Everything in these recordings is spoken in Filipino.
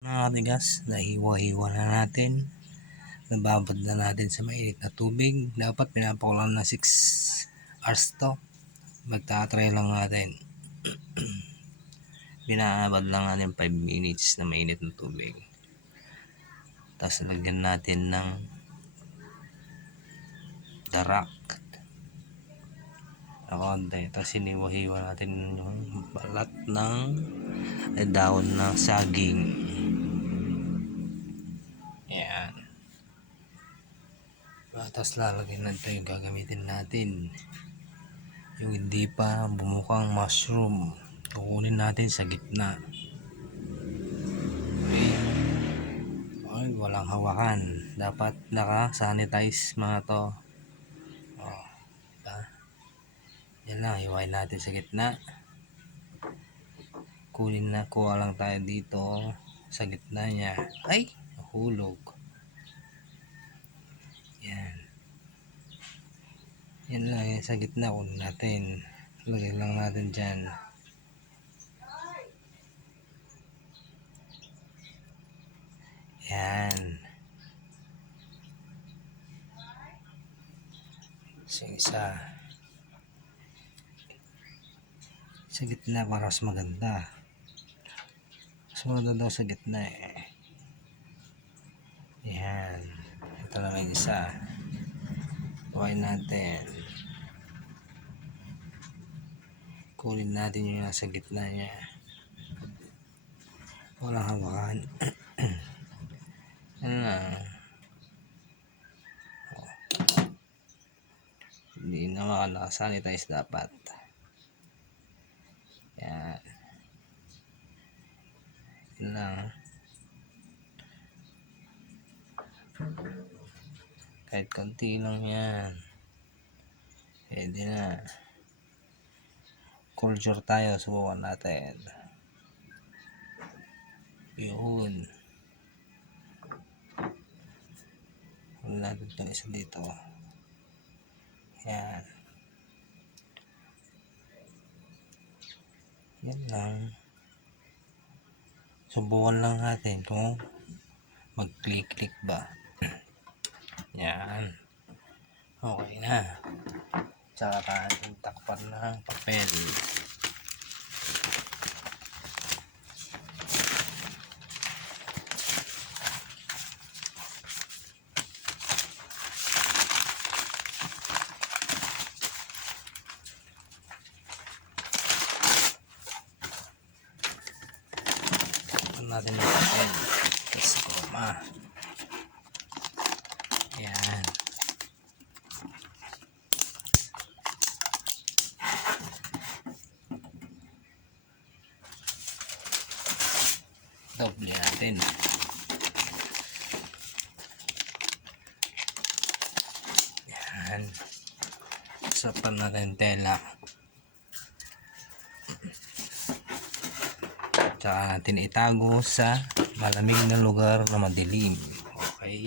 Mga katigas, nahiwa-hiwa na natin. Nababad na natin sa mainit na tubig. Dapat pinapakulan na 6 hours to. Magta-try lang natin. Binabad lang natin 5 minutes na mainit na tubig. Tapos lagyan natin ng darak. Konti. Tapos hiniwa-hiwa natin yung balat ng dahon ng saging. Yan. Tapos lalagyan natin yung gagamitin natin. Yung hindi pa bumukang mushroom, kukunin natin sa gitna. Okay. Okay, walang hawakan. Dapat naka-sanitize mga to. Oh, diba? Yan lang, hiwain natin sa gitna. Kuha lang tayo dito sa gitna niya. Ay, nahulog. Yan. Yan lang, yan sa gitna kunin natin. Lagyan lang natin dyan. Yan. So, isa sa gitna para mas maganda. Mas maganda daw sa gitna eh. Yan. Ito lang ang isa. Kuhain natin. Kunin natin yung nasa gitna niya. Walang hawakan. Ano lang. Hindi naman nakasanitize dapat. Yan. Yan lang. Kahit konti lang yan. Pwede na. Culture tayo. Subukan natin. Yun. Huwag natin itong isa dito. Yan. Yan lang. Subukan lang natin kung mag-click ba. Yan. Okay na. Tsaka natin takpan ng papel. Natin yung papel. Tapos goma. Yan. Doble natin. Yan. Sapan natin tela. Tsaka natin itago sa malamig na lugar na madilim. Okay.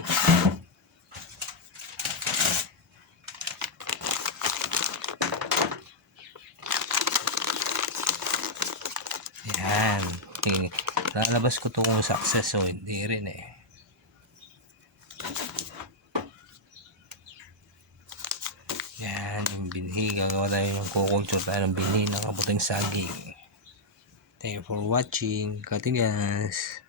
Yan. Lalabas ko to kung success o hindi rin eh. Yan. Yung binhi. Gagawa tayo yung kukulture tayo ng binhi ng kaputing saging. Thank you for watching. Katigas.